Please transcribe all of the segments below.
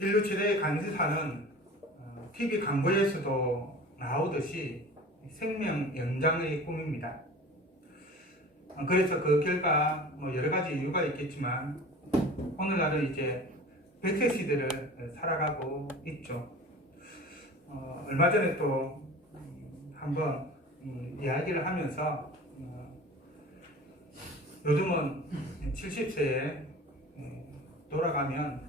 인류 최대의 간세사는 TV 광고에서도 나오듯이 생명 연장의 꿈입니다. 그래서 그 결과 여러 가지 이유가 있겠지만 오늘날은 이제 100세 시대를 살아가고 있죠. 얼마 전에 또 한번 이야기를 하면서 요즘은 70세에 돌아가면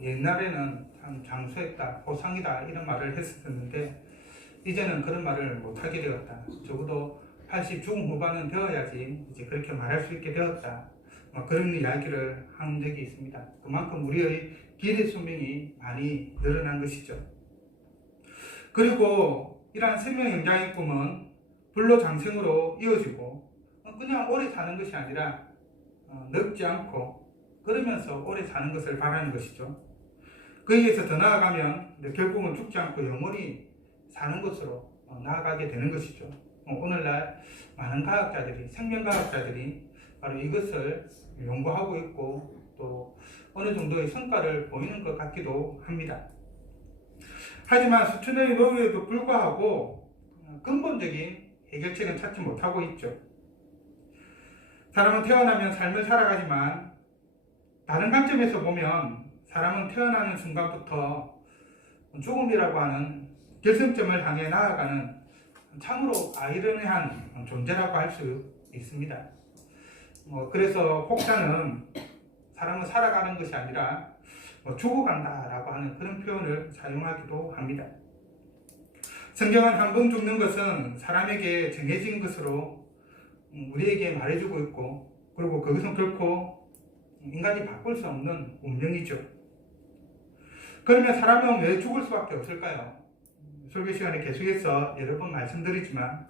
옛날에는 참 장수했다, 호상이다 이런 말을 했었는데 이제는 그런 말을 못하게 되었다. 적어도 80 죽음 후반은 되어야지 이제 그렇게 말할 수 있게 되었다. 그런 이야기를 한 적이 있습니다. 그만큼 우리의 길의 수명이 많이 늘어난 것이죠. 그리고 이러한 생명 연장의 꿈은 불로장생으로 이어지고 그냥 오래 사는 것이 아니라 늙지 않고 그러면서 오래 사는 것을 바라는 것이죠. 거기에서 더 나아가면 결국은 죽지 않고 영원히 사는 것으로 나아가게 되는 것이죠. 오늘날 많은 과학자들이, 생명과학자들이 바로 이것을 연구하고 있고 또 어느 정도의 성과를 보이는 것 같기도 합니다. 하지만 수천 년의 노력에도 불구하고 근본적인 해결책은 찾지 못하고 있죠. 사람은 태어나면 삶을 살아가지만 다른 관점에서 보면 사람은 태어나는 순간부터 죽음이라고 하는 결승점을 향해 나아가는 참으로 아이러니한 존재라고 할 수 있습니다. 그래서 혹자는 사람은 살아가는 것이 아니라 죽어간다라고 하는 그런 표현을 사용하기도 합니다. 성경은 한 번 죽는 것은 사람에게 정해진 것으로 우리에게 말해주고 있고 그리고 그것은 결코 인간이 바꿀 수 없는 운명이죠. 그러면 사람은 왜 죽을 수밖에 없을까요? 설교 시간에 계속해서 여러 번 말씀드리지만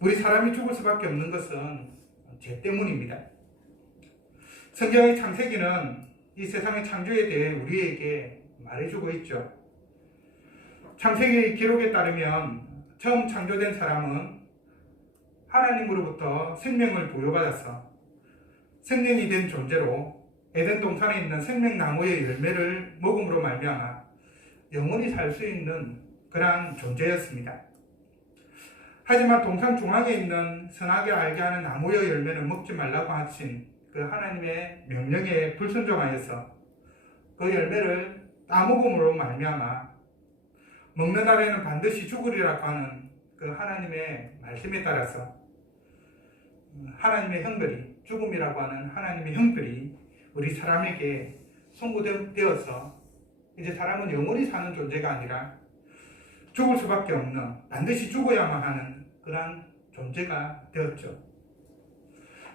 우리 사람이 죽을 수밖에 없는 것은 죄 때문입니다. 성경의 창세기는 이 세상의 창조에 대해 우리에게 말해주고 있죠. 창세기 기록에 따르면 처음 창조된 사람은 하나님으로부터 생명을 부여받아서 생명이 된 존재로 에덴 동산에 있는 생명나무의 열매를 먹음으로 말미암아 영원히 살 수 있는 그러한 존재였습니다. 하지만 동산 중앙에 있는 선악을 알게 하는 나무의 열매는 먹지 말라고 하신 그 하나님의 명령에 불순종하여서 그 열매를 따먹음으로 말미암아 먹는 날에는 반드시 죽으리라고 하는 그 하나님의 말씀에 따라서 하나님의 형벌이, 죽음이라고 하는 하나님의 형벌이 우리 사람에게 선고되어서 이제 사람은 영원히 사는 존재가 아니라 죽을 수밖에 없는, 반드시 죽어야만 하는 그러한 존재가 되었죠.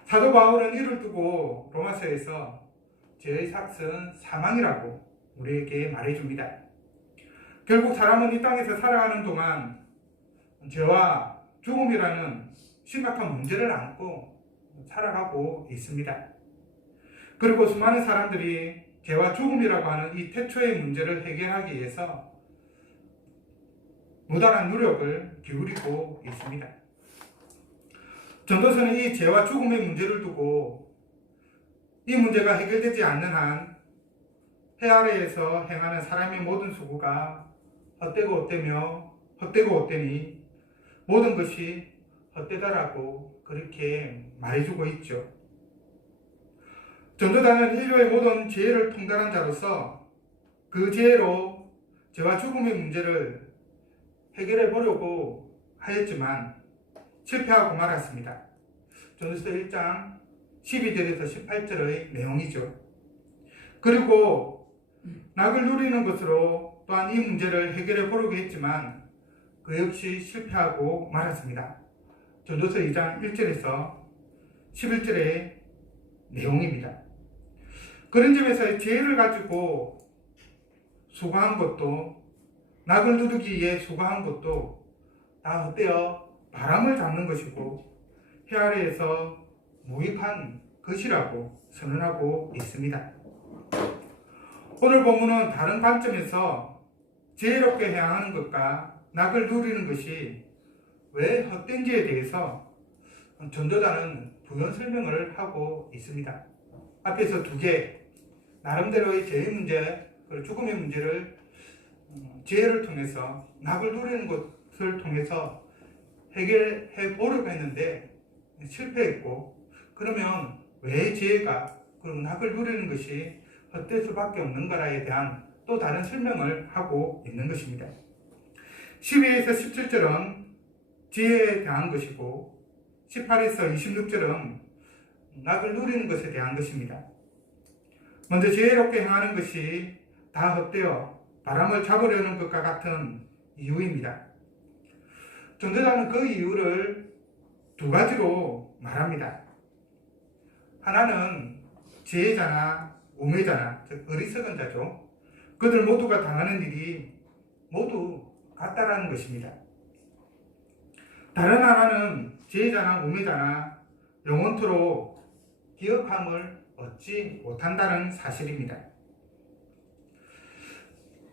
사도 바울은 이를 두고 로마서에서 죄의 삭은 사망이라고 우리에게 말해줍니다. 결국 사람은 이 땅에서 살아가는 동안 죄와 죽음이라는 심각한 문제를 안고 살아가고 있습니다. 그리고 수많은 사람들이 죄와 죽음이라고 하는 이 태초의 문제를 해결하기 위해서 무단한 노력을 기울이고 있습니다. 전도서는 이 죄와 죽음의 문제를 두고 이 문제가 해결되지 않는 한 해 아래에서 행하는 사람의 모든 수고가 헛되고 헛되며 헛되고 헛되니 모든 것이 헛되다라고 그렇게 말해주고 있죠. 전도단은 인류의 모든 죄를 통달한 자로서 그 죄로 죄와 죽음의 문제를 해결해 보려고 하였지만 실패하고 말았습니다. 전도서 1장 12절에서 18절의 내용이죠. 그리고 낙을 누리는 것으로 또한 이 문제를 해결해 보려고 했지만 그 역시 실패하고 말았습니다. 전도서 2장 1절에서 11절의 내용입니다. 그런 점에서 죄를 가지고 수고한 것도 낙을 누르기 위해 수고한 것도 다 헛되어 바람을 잡는 것이고 해 아래에서 무익한 것이라고 선언하고 있습니다. 오늘 본문은 다른 관점에서 지혜롭게 행하는 것과 낙을 누리는 것이 왜 헛된지에 대해서 전도자는 부연 설명을 하고 있습니다. 앞에서 두 개, 나름대로의 죄의 문제, 그 죽음의 문제를 지혜를 통해서 낙을 누리는 것을 통해서 해결해 보려고 했는데 실패했고, 그러면 왜 지혜가 그럼 낙을 누리는 것이 헛될 수밖에 없는 거라에 대한 또 다른 설명을 하고 있는 것입니다. 12에서 17절은 지혜에 대한 것이고 18에서 26절은 낙을 누리는 것에 대한 것입니다. 먼저 지혜롭게 행하는 것이 다 헛되어 바람을 잡으려는 것과 같은 이유입니다. 전도자는 그 이유를 두 가지로 말합니다. 하나는 지혜자나 우매자나, 즉 어리석은 자죠. 그들 모두가 당하는 일이 모두 같다라는 것입니다. 다른 하나는 지혜자나 우매자나 영원토록 기억함을 얻지 못한다는 사실입니다.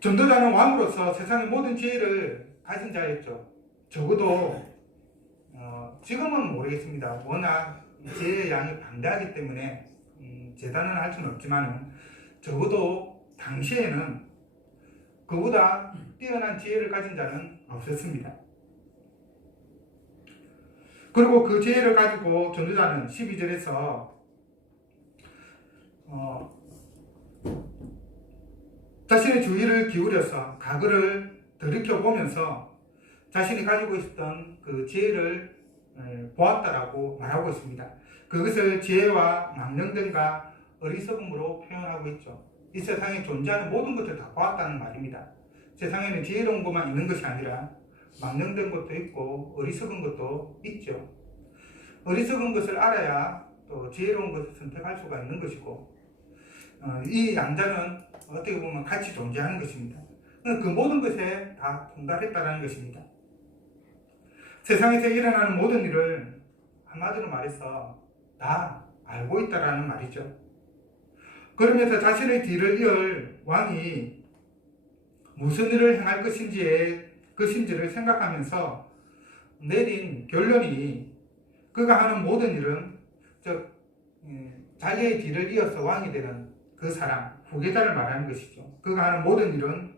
전도자는 왕으로서 세상의 모든 지혜를 가진 자였죠. 적어도 지금은 모르겠습니다. 워낙 지혜의 양이 방대하기 때문에 재단은 할 수는 없지만 적어도 당시에는 그보다 뛰어난 지혜를 가진 자는 없었습니다. 그리고 그 지혜를 가지고 전도자는 12절에서 자신의 주의를 기울여서 과거를 돌이켜보면서 자신이 가지고 있었던 그 지혜를 보았다라고 말하고 있습니다. 그것을 지혜와 망령됨과 어리석음으로 표현하고 있죠. 이 세상에 존재하는 모든 것을 다 보았다는 말입니다. 세상에는 지혜로운 것만 있는 것이 아니라 망령된 것도 있고 어리석은 것도 있죠. 어리석은 것을 알아야 또 지혜로운 것을 선택할 수가 있는 것이고, 이 양자는 어떻게 보면 같이 존재하는 것입니다. 그 모든 것에 다 통달했다는 것입니다. 세상에서 일어나는 모든 일을 한마디로 말해서 다 알고 있다라는 말이죠. 그러면서 자신의 뒤를 이을 왕이 무슨 일을 행할 것인지를 생각하면서 내린 결론이 그가 하는 모든 일은 즉 자기의 뒤를 이어서 왕이 되는 그 사람, 후계자를 말하는 것이죠. 그가 하는 모든 일은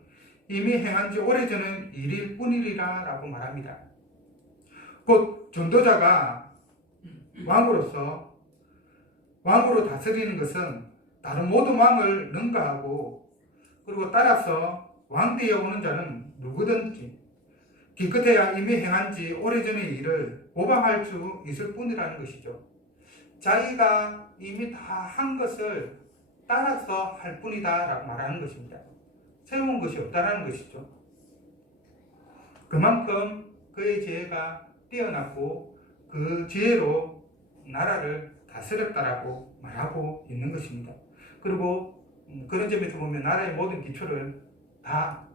이미 행한 지 오래전의 일일 뿐이리라 라고 말합니다. 곧 전도자가 왕으로 다스리는 것은 다른 모든 왕을 능가하고, 그리고 따라서 왕대에 오는 자는 누구든지 기껏해야 이미 행한 지 오래전의 일을 모방할 수 있을 뿐이라는 것이죠. 자기가 이미 다 한 것을 따라서 할 뿐이다 라고 말하는 것입니다. 새로운 것이 없다라는 것이죠. 그만큼 그의 지혜가 뛰어났고 그 지혜로 나라를 다스렸다라고 말하고 있는 것입니다. 그리고 그런 점에서 보면 나라의 모든 기초를 다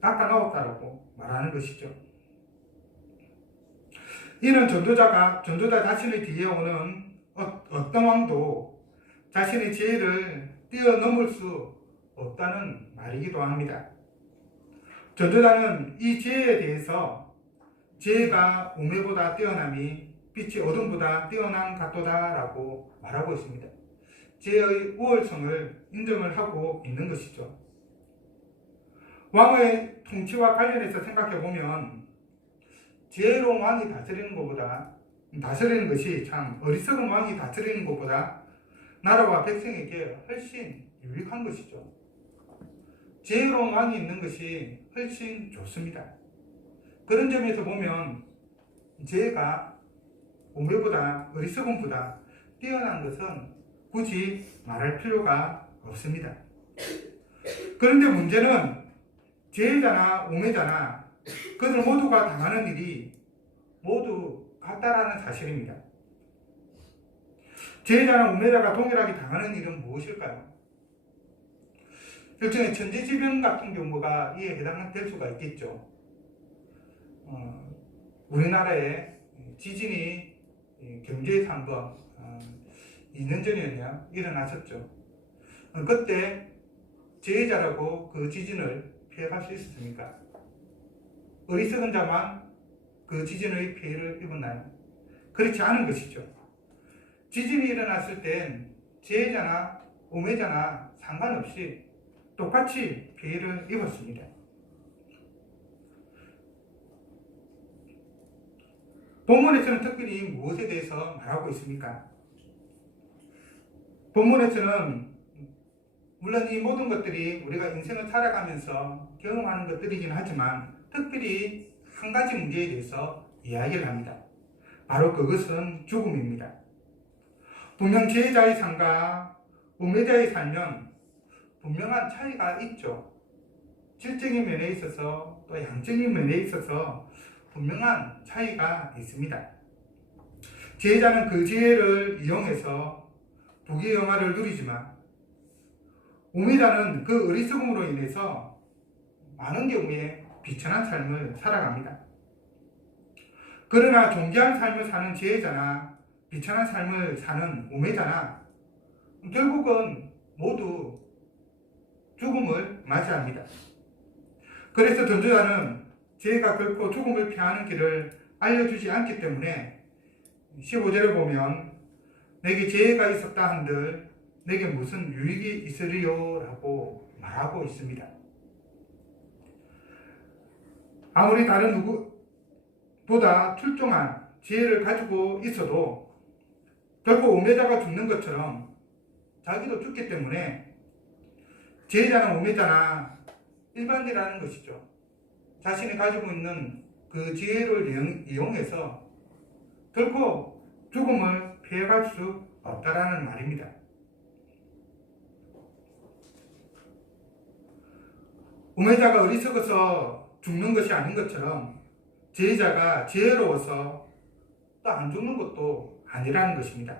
닦아놓았다라고 말하는 것이죠. 이는 전도자 자신의 뒤에 오는 어떤 왕도 자신의 지혜를 뛰어넘을 수 없다는 말이기도 합니다. 전도자는 이 지혜에 대해서 지혜가 우매보다 뛰어남이 빛이 어둠보다 뛰어난 같도다라고 말하고 있습니다. 지혜의 우월성을 인정을 하고 있는 것이죠. 왕의 통치와 관련해서 생각해보면 지혜로운 왕이 다스리는 것이 참 어리석은 왕이 다스리는 것보다 나라와 백성에게 훨씬 유익한 것이죠. 지혜로운 왕이 있는 것이 훨씬 좋습니다. 그런 점에서 보면 지혜가 우매보다 어리석음보다 뛰어난 것은 굳이 말할 필요가 없습니다. 그런데 문제는 지혜자나 우매자나 그들 모두가 당하는 일이 모두 같다라는 사실입니다. 지혜자나 우매자가 동일하게 당하는 일은 무엇일까요? 일종의 천재지변 같은 경우가 이에 해당될 수가 있겠죠. 우리나라에 지진이 경주에서 한번 2년 전이었냐 일어났었죠. 그때 지혜자라고 그 지진을 피해갈 수 있었습니까? 어리석은 자만 그 지진의 피해를 입었나요? 그렇지 않은 것이죠. 지진이 일어났을 땐 지혜자나 우매자나 상관없이 똑같이 피해를 입었습니다. 본문에서는 특별히 무엇에 대해서 말하고 있습니까? 본문에서는 물론 이 모든 것들이 우리가 인생을 살아가면서 경험하는 것들이긴 하지만 특별히 한 가지 문제에 대해서 이야기를 합니다. 바로 그것은 죽음입니다. 분명 지혜자의 삶과 우매자의 삶은 분명한 차이가 있죠. 질적인 면에 있어서 또 양적인 면에 있어서 분명한 차이가 있습니다. 지혜자는 그 지혜를 이용해서 부귀 영화를 누리지만 우매자는 그 어리석음으로 인해서 많은 경우에 비천한 삶을 살아갑니다. 그러나 존귀한 삶을 사는 지혜자나 비천한 삶을 사는 우매자나 결국은 모두 죽음을 맞이합니다. 그래서 전도자는 지혜가 결코 죽음을 피하는 길을 알려주지 않기 때문에 15절에 보면 내게 지혜가 있었다 한들 내게 무슨 유익이 있으리요? 라고 말하고 있습니다. 아무리 다른 누구보다 출중한 지혜를 가지고 있어도 결코 우매자가 죽는 것처럼 자기도 죽기 때문에 지혜자나 우매자나 일반이라는 것이죠. 자신이 가지고 있는 그 지혜를 이용해서 결코 죽음을 피해갈 수 없다라는 말입니다. 우매자가 어리석어서 죽는 것이 아닌 것처럼 지혜자가 지혜로워서 또 안 죽는 것도 아니라는 것입니다.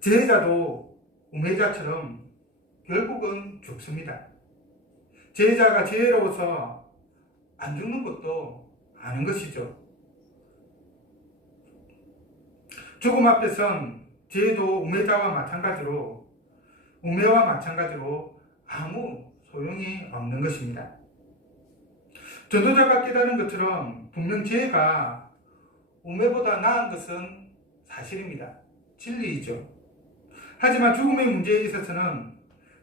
지혜자도 우매자처럼 결국은 죽습니다. 지혜자가 지혜로워서 안 죽는 것도 아는 것이죠. 죽음 앞에선 지혜도 우매와 마찬가지로 아무 소용이 없는 것입니다. 전도자가 깨달은 것처럼 분명 지혜가 우매보다 나은 것은 사실입니다. 진리이죠. 하지만 죽음의 문제에 있어서는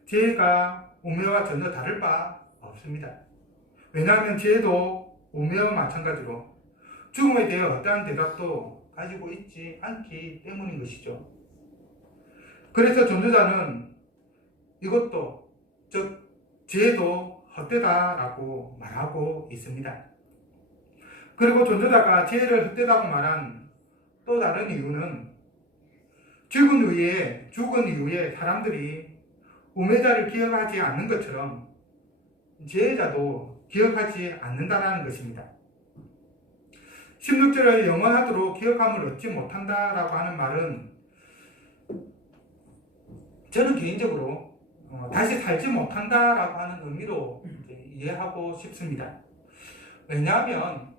지혜가 우매와 전혀 다를 바 없습니다. 왜냐하면 지혜도 우매와 마찬가지로 죽음에 대해 어떠한 대답도 가지고 있지 않기 때문인 것이죠. 그래서 전도자는 이것도 즉 지혜도 헛되다라고 말하고 있습니다. 그리고 전도자가 지혜를 헛되다고 말한 또 다른 이유는 죽은 이후에 사람들이 우매자를 기억하지 않는 것처럼 지혜자도 기억하지 않는다는 것입니다. 16절에 영원하도록 기억함을 얻지 못한다라고 하는 말은 저는 개인적으로 다시 살지 못한다라고 하는 의미로 이해하고 싶습니다. 왜냐하면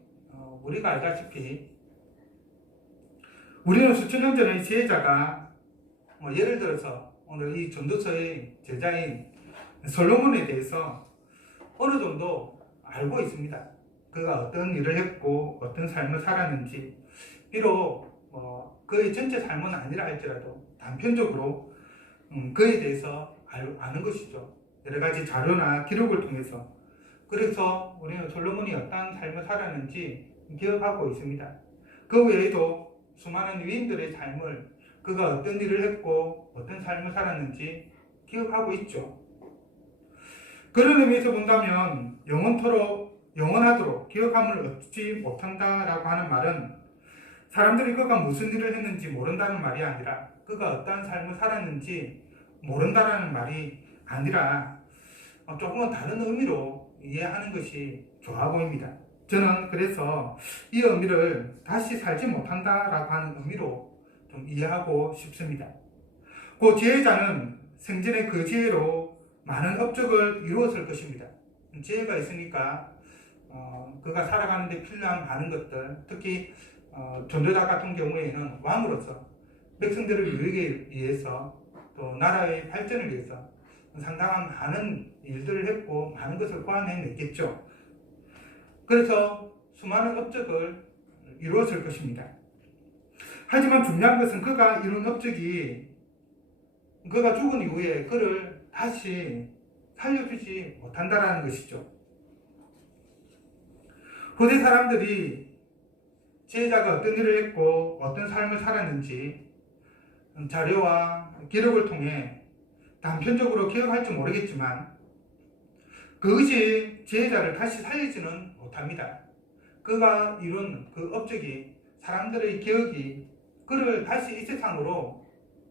우리가 알다시피 우리는 수천 년 전의 지혜자가 예를 들어서 오늘 이 전도서의 제자인 솔로몬에 대해서 어느 정도 알고 있습니다. 그가 어떤 일을 했고 어떤 삶을 살았는지, 비록 그의 전체 삶은 아니라 할지라도 단편적으로 그에 대해서 아는 것이죠. 여러 가지 자료나 기록을 통해서. 그래서 우리는 솔로몬이 어떤 삶을 살았는지 기억하고 있습니다. 그 외에도 수많은 위인들의 삶을, 그가 어떤 일을 했고 어떤 삶을 살았는지 기억하고 있죠. 그런 의미에서 본다면 영원하도록 기억함을 얻지 못한다라고 하는 말은 사람들이 그가 무슨 일을 했는지 모른다는 말이 아니라 그가 어떤 삶을 살았는지 모른다라는 말이 아니라 조금은 다른 의미로 이해하는 것이 좋아 보입니다. 저는 그래서 이 의미를 다시 살지 못한다라고 하는 의미로 좀 이해하고 싶습니다. 그 지혜자는 생전에 그 지혜로 많은 업적을 이루었을 것입니다. 지혜가 있으니까 그가 살아가는 데 필요한 많은 것들, 특히 전도자 같은 경우에는 왕으로서 백성들의 유익에 위해서 또 나라의 발전을 위해서 상당한 많은 일들을 했고 많은 것을 고안해냈겠죠. 그래서 수많은 업적을 이루었을 것입니다. 하지만 중요한 것은 그가 이룬 업적이 그가 죽은 이후에 그를 다시 살려주지 못한다라는 것이죠. 후대 사람들이 지혜자가 어떤 일을 했고 어떤 삶을 살았는지 자료와 기록을 통해 단편적으로 기억할지 모르겠지만 그것이 지혜자를 다시 살리지는 못합니다. 그가 이룬 그 업적이 사람들의 기억이 그를 다시 이 세상으로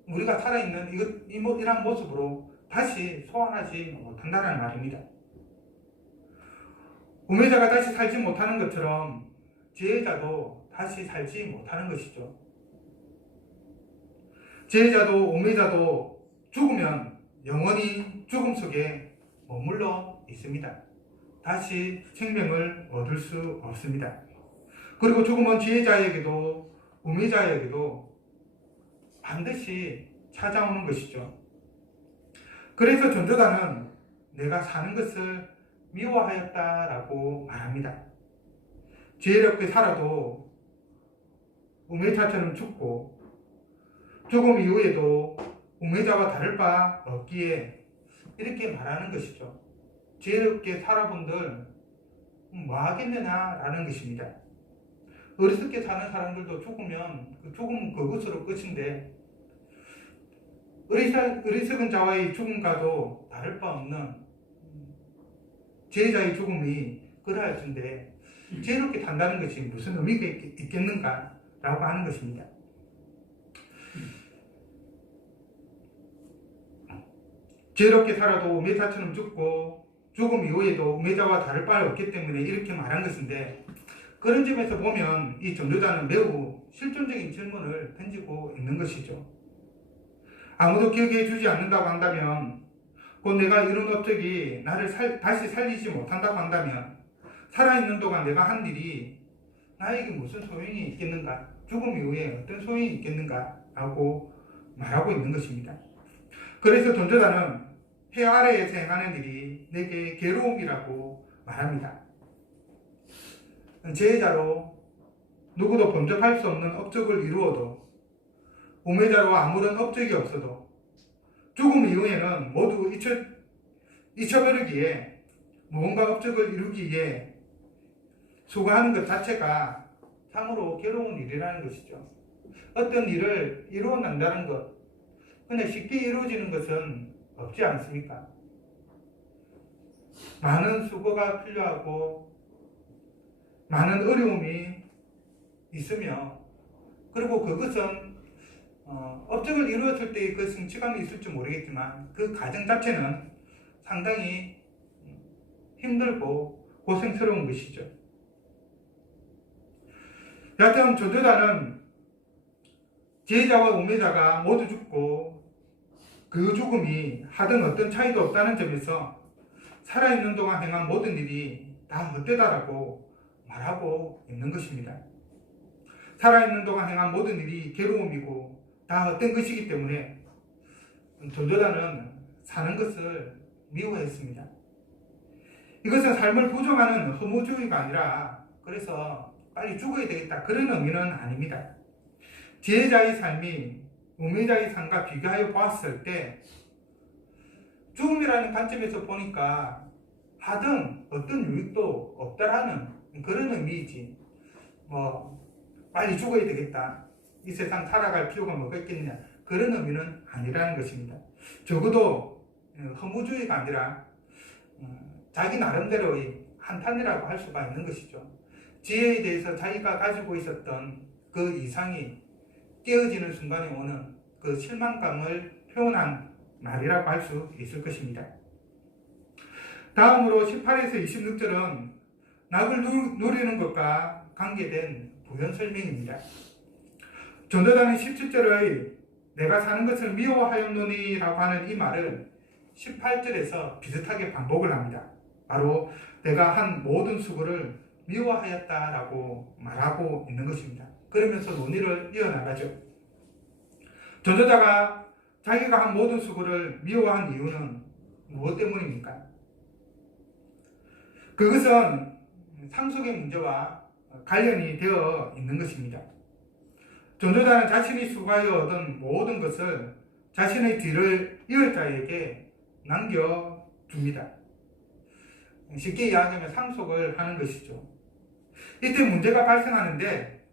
우리가 살아있는 이러한 모습으로 다시 소환하지 못한다는 말입니다. 우매자가 다시 살지 못하는 것처럼 지혜자도 다시 살지 못하는 것이죠. 지혜자도 우매자도 죽으면 영원히 죽음 속에 머물러 있습니다. 다시 생명을 얻을 수 없습니다. 그리고 죽음은 지혜자에게도 우매자에게도 반드시 찾아오는 것이죠. 그래서 전도자는 내가 사는 것을 미워하였다라고 말합니다. 지혜롭게 살아도 우매자처럼 죽고 죽음 이후에도 우매자와 다를 바 없기에 이렇게 말하는 것이죠. 지혜롭게 살아본들 뭐 하겠느냐라는 것입니다. 어리석게 사는 사람들도 죽으면 그 죽음은 그것으로 끝인데 어리석은 자와의 죽음과도 다를 바 없는 지혜자의 죽음이 그러할진데 지혜롭게 산다는 것이 무슨 의미가 있겠는가 라고 하는 것입니다. 지혜롭게 살아도 우매자처럼 죽고 죽음 이후에도 우매자와 다를 바 없기 때문에 이렇게 말한 것인데 그런 점에서 보면 이 전도자는 매우 실존적인 질문을 던지고 있는 것이죠. 아무도 기억해 주지 않는다고 한다면 곧 내가 이룬 업적이 나를 다시 살리지 못한다고 한다면 살아있는 동안 내가 한 일이 나에게 무슨 소용이 있겠는가? 죽음 이후에 어떤 소용이 있겠는가? 라고 말하고 있는 것입니다. 그래서 전도자는 해 아래에서 행하는 일이 내게 괴로움이라고 말합니다. 지혜자로 누구도 범접할 수 없는 업적을 이루어도 우매자로 아무런 업적이 없어도 죽음 이후에는 모두 잊혀버리기에 무언가 업적을 이루기 위해 수고하는 것 자체가 참으로 괴로운 일이라는 것이죠. 어떤 일을 이루어낸다는 것, 그냥 쉽게 이루어지는 것은 없지 않습니까? 많은 수고가 필요하고 많은 어려움이 있으며 그리고 그것은 업적을 이루었을 때의 그 성취감이 있을지 모르겠지만 그 과정 자체는 상당히 힘들고 고생스러운 것이죠. 여하튼 전도자는 지혜자와 우매자가 모두 죽고 그 죽음이 하등 어떤 차이도 없다는 점에서 살아있는 동안 행한 모든 일이 다 헛되다라고 말하고 있는 것입니다. 살아있는 동안 행한 모든 일이 괴로움이고 다 헛된 것이기 때문에 전도자는 사는 것을 미워했습니다. 이것은 삶을 부정하는 허무주의가 아니라 그래서 빨리 죽어야 되겠다 그런 의미는 아닙니다. 지혜자의 삶이 우매자의 삶과 비교하여 보았을 때 죽음이라는 관점에서 보니까 하등 어떤 유익도 없다라는 그런 의미이지 빨리 죽어야 되겠다 이 세상 살아갈 필요가 뭐가 있겠느냐 그런 의미는 아니라는 것입니다. 적어도 허무주의가 아니라 자기 나름대로의 한탄이라고 할 수가 있는 것이죠. 지혜에 대해서 자기가 가지고 있었던 그 이상이 깨어지는 순간에 오는 그 실망감을 표현한 말이라고 할 수 있을 것입니다. 다음으로 18에서 26절은 낙을 누리는 것과 관계된 부연 설명입니다. 전도자는 17절의 내가 사는 것을 미워하였노니 라고 하는 이 말을 18절에서 비슷하게 반복을 합니다. 바로 내가 한 모든 수고를 미워하였다라고 말하고 있는 것입니다. 그러면서 논의를 이어나가죠. 전도자가 자기가 한 모든 수고를 미워한 이유는 무엇 때문입니까? 그것은 상속의 문제와 관련이 되어 있는 것입니다. 전도자는 자신이 수고하여 얻은 모든 것을 자신의 뒤를 이을 자에게 남겨줍니다. 쉽게 이야기하면 상속을 하는 것이죠. 이때 문제가 발생하는데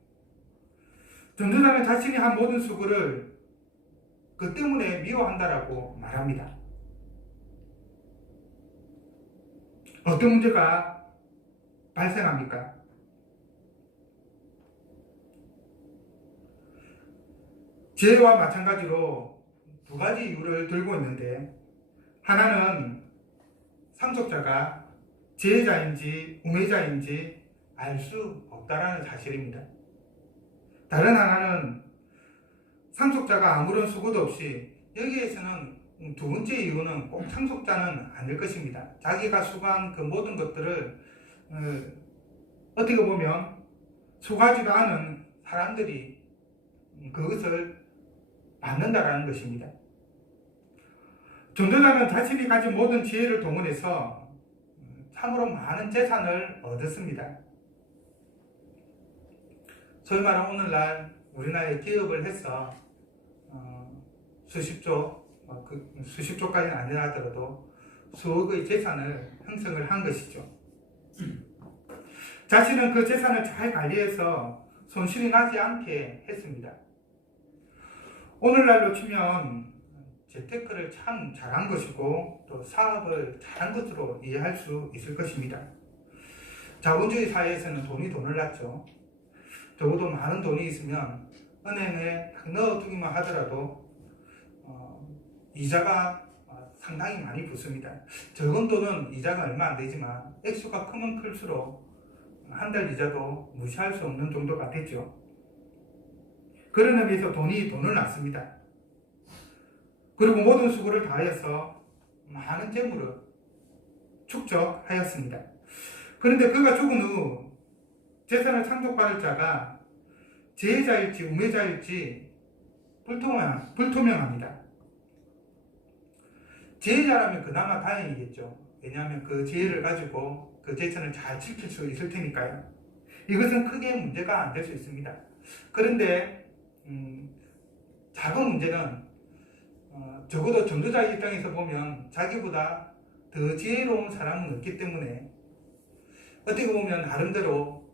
전도자는 자신이 한 모든 수고를 그 때문에 미워한다라고 말합니다. 어떤 문제가 발생합니까? 죄와 마찬가지로 두 가지 이유를 들고 있는데, 하나는 상속자가 지혜자인지 우매자인지 알 수 없다라는 사실입니다. 다른 하나는 상속자가 아무런 수고도 없이, 여기에서는 두 번째 이유는 꼭 상속자는 아닐 것입니다. 자기가 수고한 그 모든 것들을 어떻게 보면 수고하지도 않은 사람들이 그것을 받는다라는 것입니다. 전도자는 자신이 가진 모든 지혜를 동원해서 참으로 많은 재산을 얻었습니다. 소위 말하는 오늘날 우리나라에 기업을 해서 수십조까지는 아니라더라도 수억의 재산을 형성을 한 것이죠. 자신은 그 재산을 잘 관리해서 손실이 나지 않게 했습니다. 오늘날로 치면 재테크를 참 잘한 것이고 또 사업을 잘한 것으로 이해할 수 있을 것입니다. 자본주의 사회에서는 돈이 돈을 낳죠. 적어도 많은 돈이 있으면 은행에 넣어두기만 하더라도 이자가 상당히 많이 붙습니다. 적은 돈은 이자가 얼마 안 되지만 액수가 크면 클수록 한 달 이자도 무시할 수 없는 정도가 되죠. 그런 의미에서 돈이 돈을 낳습니다. 그리고 모든 수고를 다하여서 많은 재물을 축적하였습니다. 그런데 그가 죽은 후 재산을 상속받을 자가 지혜자일지 우매자일지 불투명합니다. 지혜자라면 그나마 다행이겠죠. 왜냐하면 그 지혜를 가지고 그 재산을 잘 지킬 수 있을 테니까요. 이것은 크게 문제가 안 될 수 있습니다. 그런데 작은 문제는 적어도 전도자 입장에서 보면 자기보다 더 지혜로운 사람은 없기 때문에 어떻게 보면 나름대로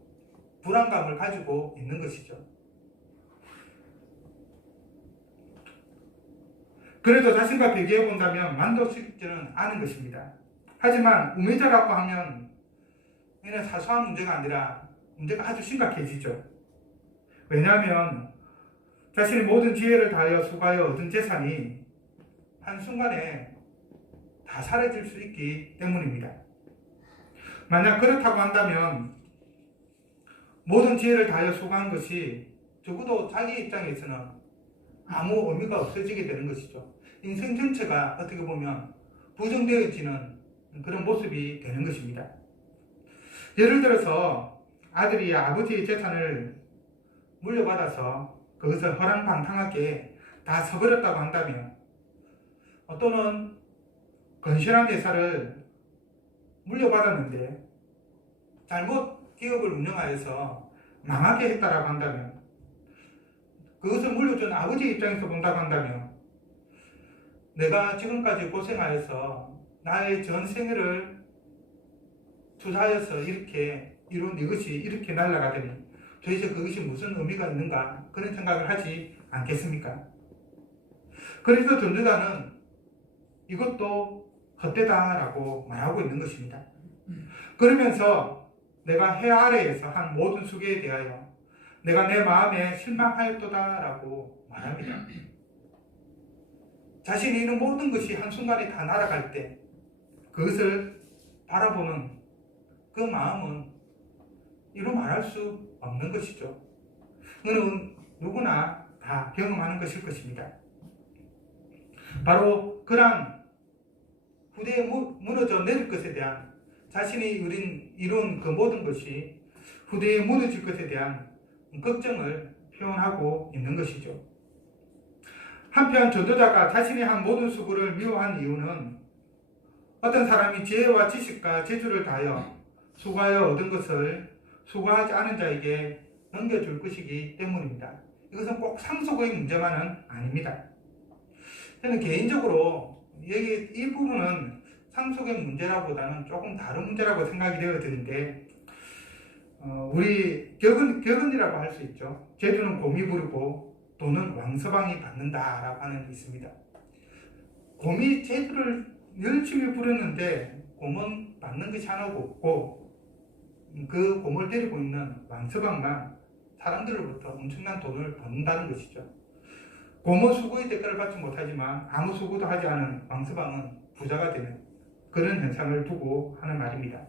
불안감을 가지고 있는 것이죠. 그래도 자신과 비교해 본다면 만족스럽지는 않은 것입니다. 하지만 우매자라고 하면 이는 사소한 문제가 아니라 문제가 아주 심각해지죠. 왜냐하면 자신의 모든 지혜를 다하여 수고하여 얻은 재산이 한순간에 다 사라질 수 있기 때문입니다. 만약 그렇다고 한다면 모든 지혜를 다하여 수고한 것이 적어도 자기 입장에서는 아무 의미가 없어지게 되는 것이죠. 인생 전체가 어떻게 보면 부정되어지는 그런 모습이 되는 것입니다. 예를 들어서 아들이 아버지의 재산을 물려받아서 그것을 허랑방탕하게 다 써버렸다고 한다면, 또는 건실한 회사를 물려받았는데 잘못 기업을 운영하여서 망하게 했다라고 한다면, 그것을 물려준 아버지 입장에서 본다고 한다면, 내가 지금까지 고생하여서 나의 전 생애를 투자하여서 이렇게 이룬 이것이 이렇게 날아가더니 도대체 그것이 무슨 의미가 있는가, 그런 생각을 하지 않겠습니까? 그래서 전도자는 이것도 헛되다라고 말하고 있는 것입니다. 그러면서 내가 해 아래에서 한 모든 수고에 대하여 내가 내 마음에 실망하였도다라고 말합니다. 자신이 이룬 모든 것이 한순간에 다 날아갈 때 그것을 바라보는 그 마음은 이루 말할 수 없는 것이죠. 그는 누구나 다 경험하는 것일 것입니다. 바로 그러한 후대에 무너져 내릴 것에 대한, 자신이 이룬 그 모든 것이 후대에 무너질 것에 대한 걱정을 표현하고 있는 것이죠. 한편 전도자가 자신이 한 모든 수고를 미워한 이유는 어떤 사람이 지혜와 지식과 재주를 다하여 수고하여 얻은 것을 수고하지 않은 자에게 넘겨줄 것이기 때문입니다. 이것은 꼭 상속의 문제만은 아닙니다. 저는 개인적으로 이 부분은 상속의 문제라보다는 조금 다른 문제라고 생각이 되어지는데, 우리 격언이라고 할 수 있죠. 재주는 곰이 부르고 돈은 왕서방이 받는다라고 하는 게 있습니다. 곰이 재주를 열심히 부르는데 곰은 받는 것이 하나도 없고, 그 곰을 데리고 있는 왕서방만 사람들로부터 엄청난 돈을 받는다는 것이죠. 곰은 수고의 대가를 받지 못하지만 아무 수고도 하지 않은 왕서방은 부자가 되는 그런 현상을 두고 하는 말입니다.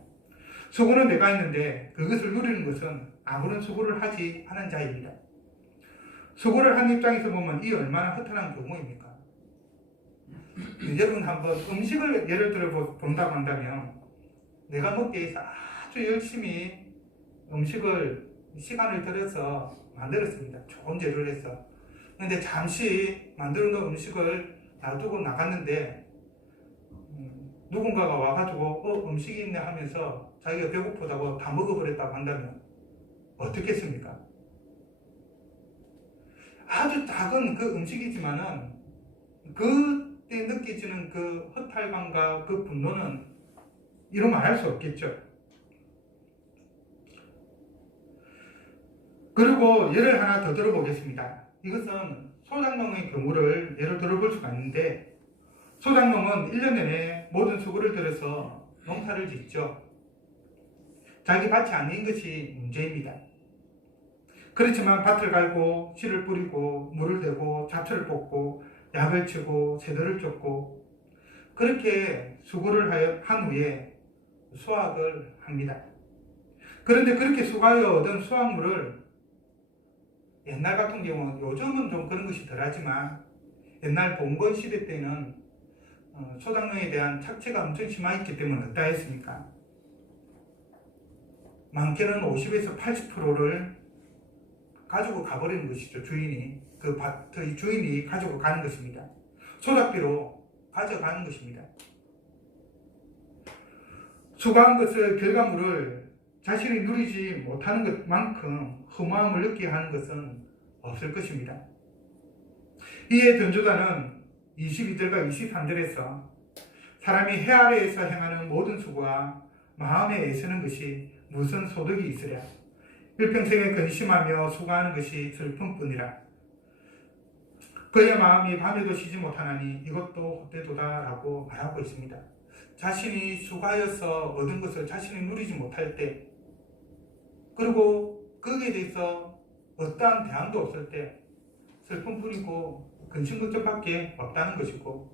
수고는 내가 했는데 그것을 누리는 것은 아무런 수고를 하지 않은 자입니다. 수고를 한 입장에서 보면 이 얼마나 허탄한 경우입니까? 여러분 한번 음식을 예를 들어 본다고 한다면, 내가 먹기 위해서 아주 열심히 음식을 시간을 들여서 만들었습니다. 좋은 재료를 해서. 근데 잠시 만들어 놓은 음식을 놔두고 나갔는데 누군가가 와가지고 음식이 있네 하면서 자기가 배고프다고 다 먹어버렸다고 한다면 어떻겠습니까? 아주 작은 그 음식이지만은 그때 느껴지는 그 허탈감과 그 분노는 이루 말할 수 없겠죠. 그리고 예를 하나 더 들어보겠습니다. 이것은 소장농의 경우를 예로 들어볼 수가 있는데, 소장농은 1년 내내 모든 수고를 들여서 농사를 짓죠. 자기 밭이 아닌 것이 문제입니다. 그렇지만 밭을 갈고 씨를 뿌리고 물을 대고 잡초를 뽑고 약을 치고 새들을 쫓고 그렇게 수고를 한 후에 수확을 합니다. 그런데 그렇게 수고하여 얻은 수확물을 옛날 같은 경우는, 요즘은 좀 그런 것이 덜하지만 옛날 봉건 시대 때는 소장농에 대한 착취가 엄청 심했기 때문에 어떠 했습니까? 많게는 50에서 80%를 가지고 가버리는 것이죠. 주인이, 그 밭의 주인이 가지고 가는 것입니다. 소작비로 가져가는 것입니다. 수고한 것을 결과물을 자신이 누리지 못하는 것만큼 허무함을 느끼게 하는 것은 없을 것입니다. 이에 변조자는 22절과 23절에서 사람이 해 아래에서 행하는 모든 수고와 마음에 애쓰는 것이 무슨 소득이 있으랴. 일평생에 근심하며 수고하는 것이 슬픔뿐이라. 그의 마음이 밤에도 쉬지 못하나니 이것도 헛되도다 라고 말하고 있습니다. 자신이 수고하여서 얻은 것을 자신이 누리지 못할 때, 그리고 거기에 대해서 어떠한 대안도 없을 때 슬픔뿐이고 근심걱정밖에 없다는 것이고,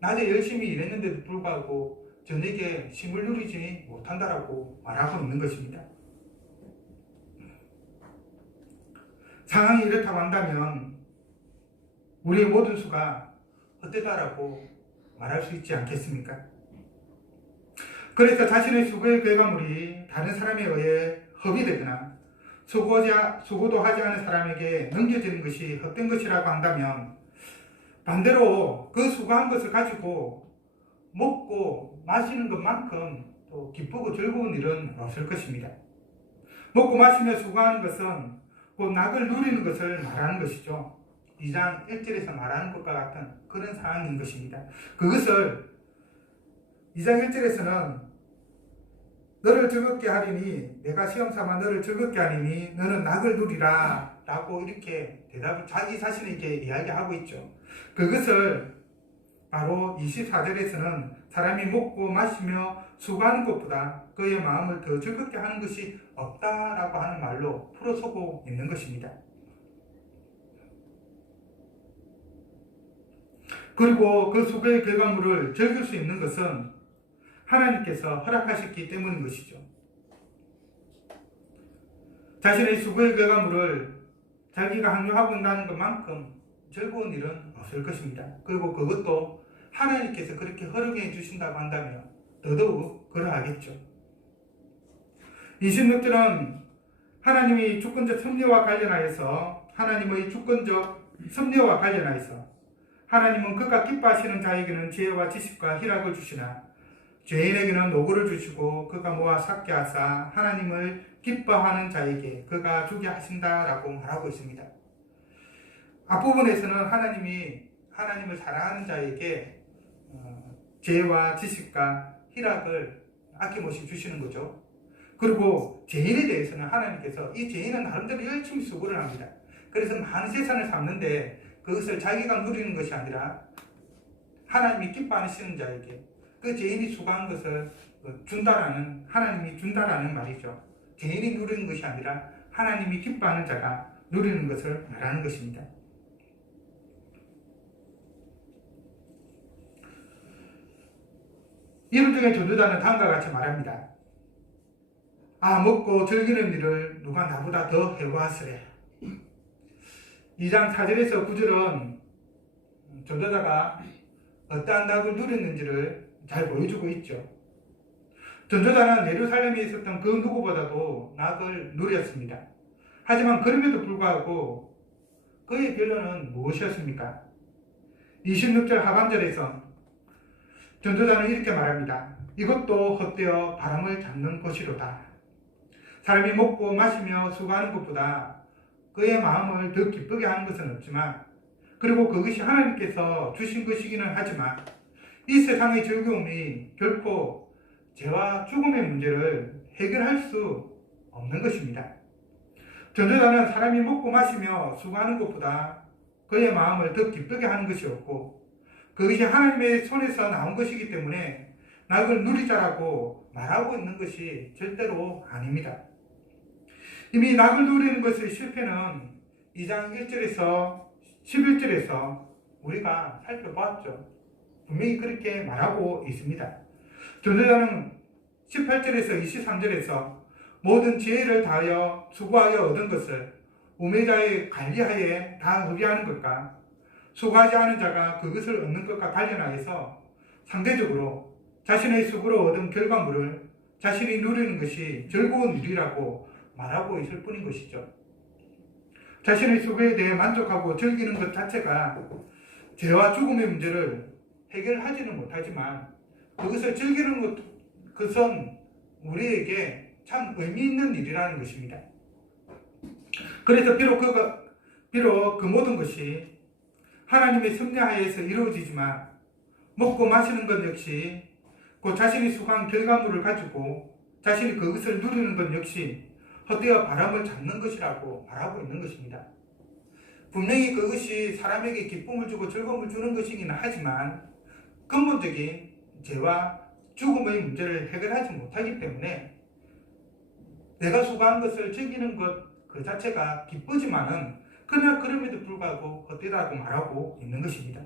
낮에 열심히 일했는데도 불구하고 저녁에 쉼을 누리지 못한다라고 말하고 있는 것입니다. 상황이 이렇다고 한다면 우리의 모든 수가 헛되다라고 말할 수 있지 않겠습니까? 그래서 자신의 수고의 결과물이 다른 사람에 의해 허비되거나 수고도 하지 않은 사람에게 넘겨지는 것이 헛된 것이라고 한다면, 반대로 그 수고한 것을 가지고 먹고 마시는 것만큼 또 기쁘고 즐거운 일은 없을 것입니다. 먹고 마시며 수고하는 것은 곧 낙을 누리는 것을 말하는 것이죠. 2장 1절에서 말하는 것과 같은 그런 상황인 것입니다. 그것을 2장 1절에서는 너를 즐겁게 하리니 내가 시험삼아 너를 즐겁게 하리니 너는 낙을 누리라 라고 이렇게 자기 자신에게 이야기하고 있죠. 그것을 바로 24절에서는 사람이 먹고 마시며 수고하는 것보다 그의 마음을 더 즐겁게 하는 것이 없다라고 하는 말로 풀어서고 있는 것입니다. 그리고 그 수고의 결과물을 즐길 수 있는 것은 하나님께서 허락하셨기 때문인 것이죠. 자신의 수고의 결과물을 자기가 항유하고 있다는 것만큼 즐거운 일은 없을 것입니다. 그리고 그것도 하나님께서 그렇게 허락해 주신다고 한다면 더더욱 그러하겠죠. 26절은 하나님의 주권적 섭리와 관련하여서 하나님의 주권적 섭리와 관련하여서 하나님은 그가 기뻐하시는 자에게는 지혜와 지식과 희락을 주시나 죄인에게는 노고를 주시고 그가 모아 삭게 하사 하나님을 기뻐하는 자에게 그가 주게 하신다라고 말하고 있습니다. 앞부분에서는 하나님이 하나님을 사랑하는 자에게 지혜와 지식과 희락을 아낌없이 주시는 거죠. 그리고 죄인에 대해서는 하나님께서 이 죄인은 나름대로 열심히 수고를 합니다. 그래서 많은 재산을 삼는데 그것을 자기가 누리는 것이 아니라 하나님이 기뻐하시는 자에게 그 죄인이 수고한 것을 준다라는, 하나님이 준다라는 말이죠. 죄인이 누리는 것이 아니라 하나님이 기뻐하는 자가 누리는 것을 말하는 것입니다. 이론 중에 전도자는 다음과 같이 말합니다. 먹고 즐기는 일을 누가 나보다 더 해보았으래. 2장 4절에서 9절은 전도자가 어떠한 낙을 누렸는지를 잘 보여주고 있죠. 전도자는 예루살렘에 있었던 그 누구보다도 낙을 누렸습니다. 하지만 그럼에도 불구하고 그의 결론은 무엇이었습니까? 26절 하반절에서 전도자는 이렇게 말합니다. 이것도 헛되어 바람을 잡는 것이로다. 사람이 먹고 마시며 수고하는 것보다 그의 마음을 더 기쁘게 하는 것은 없지만, 그리고 그것이 하나님께서 주신 것이기는 하지만 이 세상의 즐거움이 결코 죄와 죽음의 문제를 해결할 수 없는 것입니다. 전도자는 사람이 먹고 마시며 수고하는 것보다 그의 마음을 더 기쁘게 하는 것이 없고, 그것이 하나님의 손에서 나온 것이기 때문에 낙을 누리자라고 말하고 있는 것이 절대로 아닙니다. 이미 낙을 누리는 것의 실패는 2장 1절에서 11절에서 우리가 살펴보았죠. 분명히 그렇게 말하고 있습니다. 전도자는 18절에서 23절에서 모든 지혜를 다하여 수고하여 얻은 것을 우매자의 관리하에 다 허비하는 것과 수고하지 않은 자가 그것을 얻는 것과 관련하여서 상대적으로 자신의 수고로 얻은 결과물을 자신이 누리는 것이 즐거운 일이라고 말하고 있을 뿐인 것이죠. 자신의 수고에 대해 만족하고 즐기는 것 자체가 죄와 죽음의 문제를 해결하지는 못하지만 그것을 즐기는 그것은 우리에게 참 의미 있는 일이라는 것입니다. 그래서 비록 그 모든 것이 하나님의 섭리하에서 이루어지지만 먹고 마시는 것 역시 그 자신이 수고한 결과물을 가지고 자신이 그것을 누리는 것 역시 헛되어 바람을 잡는 것이라고 말하고 있는 것입니다. 분명히 그것이 사람에게 기쁨을 주고 즐거움을 주는 것이긴 하지만 근본적인 죄와 죽음의 문제를 해결하지 못하기 때문에 내가 수고한 것을 즐기는 것 그 자체가 기쁘지만은 그러나 그럼에도 불구하고 헛되다고 말하고 있는 것입니다.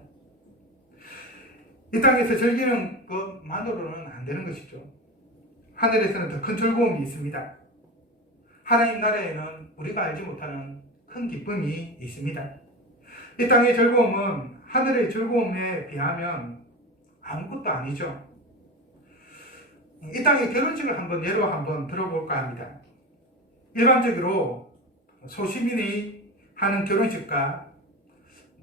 이 땅에서 즐기는 것만으로는 안 되는 것이죠. 하늘에서는 더 큰 즐거움이 있습니다. 하나님 나라에는 우리가 알지 못하는 큰 기쁨이 있습니다. 이 땅의 즐거움은 하늘의 즐거움에 비하면 아무것도 아니죠. 이 땅의 결혼식을 예로 한번 들어볼까 합니다. 일반적으로 소시민이 하는 결혼식과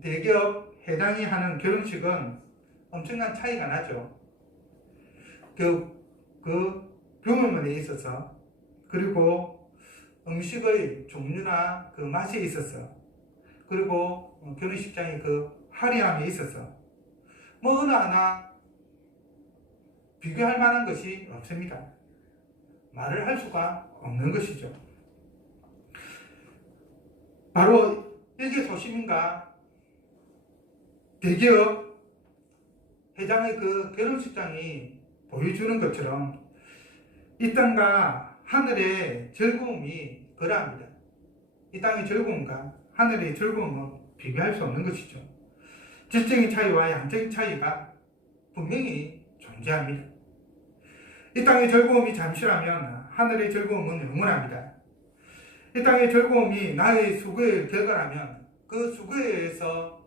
대기업 회장이 하는 결혼식은 엄청난 차이가 나죠. 그 규모면에 있어서, 그리고 음식의 종류나 그 맛에 있어서, 그리고 결혼식장의 그 화려함에 있어서 어느 하나 비교할 만한 것이 없습니다. 말을 할 수가 없는 것이죠. 바로 일개 소시민과 대기업 회장의 그 결혼식장이 보여주는 것처럼 이 땅과 하늘의 즐거움이 그러합니다. 이 땅의 즐거움과 하늘의 즐거움은 비교할 수 없는 것이죠. 질적인 차이와 양적인 차이가 분명히 존재합니다. 이 땅의 즐거움이 잠시라면 하늘의 즐거움은 영원합니다. 이 땅의 즐거움이 나의 수고의 결과라면 그 수고에 의해서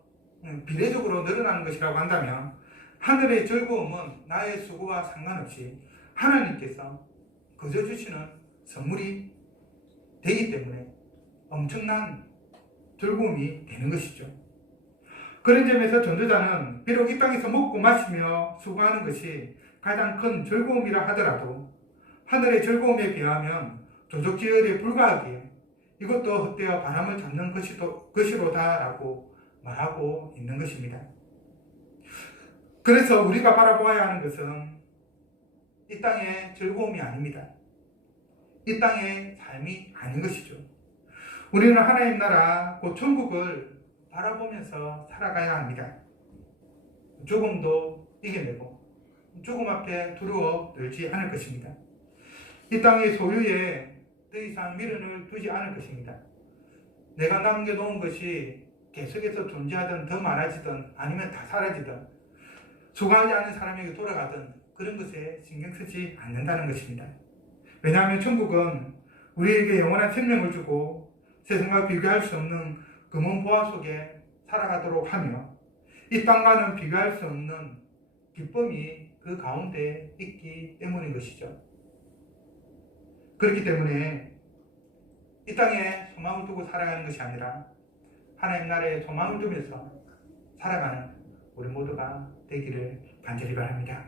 비례적으로 늘어나는 것이라고 한다면 하늘의 즐거움은 나의 수고와 상관없이 하나님께서 거저 주시는 선물이 되기 때문에 엄청난 즐거움이 되는 것이죠. 그런 점에서 전도자는 비록 이 땅에서 먹고 마시며 수고하는 것이 가장 큰 즐거움이라 하더라도 하늘의 즐거움에 비하면 조족지혈에 불과하기에 이것도 헛되어 바람을 잡는 것이로다라고 말하고 있는 것입니다. 그래서 우리가 바라보아야 하는 것은 이 땅의 즐거움이 아닙니다. 이 땅의 삶이 아닌 것이죠. 우리는 하나님 나라, 곧 천국을 바라보면서 살아가야 합니다. 죽음도 이겨내고 죽음 앞에 두려워 떨지 않을 것입니다. 이 땅의 소유에 더 이상 미련을 두지 않을 것입니다. 내가 남겨놓은 것이 계속해서 존재하든 더 많아지든 아니면 다 사라지든 수고하지 않은 사람에게 돌아가든 그런 것에 신경 쓰지 않는다는 것입니다. 왜냐하면 천국은 우리에게 영원한 생명을 주고 세상과 비교할 수 없는 금은 보화 속에 살아가도록 하며 이 땅과는 비교할 수 없는 기쁨이 그 가운데 있기 때문인 것이죠. 그렇기 때문에 이 땅에 소망을 두고 살아가는 것이 아니라 하나님 나라에 소망을 두면서 살아가는 우리 모두가 되기를 간절히 바랍니다.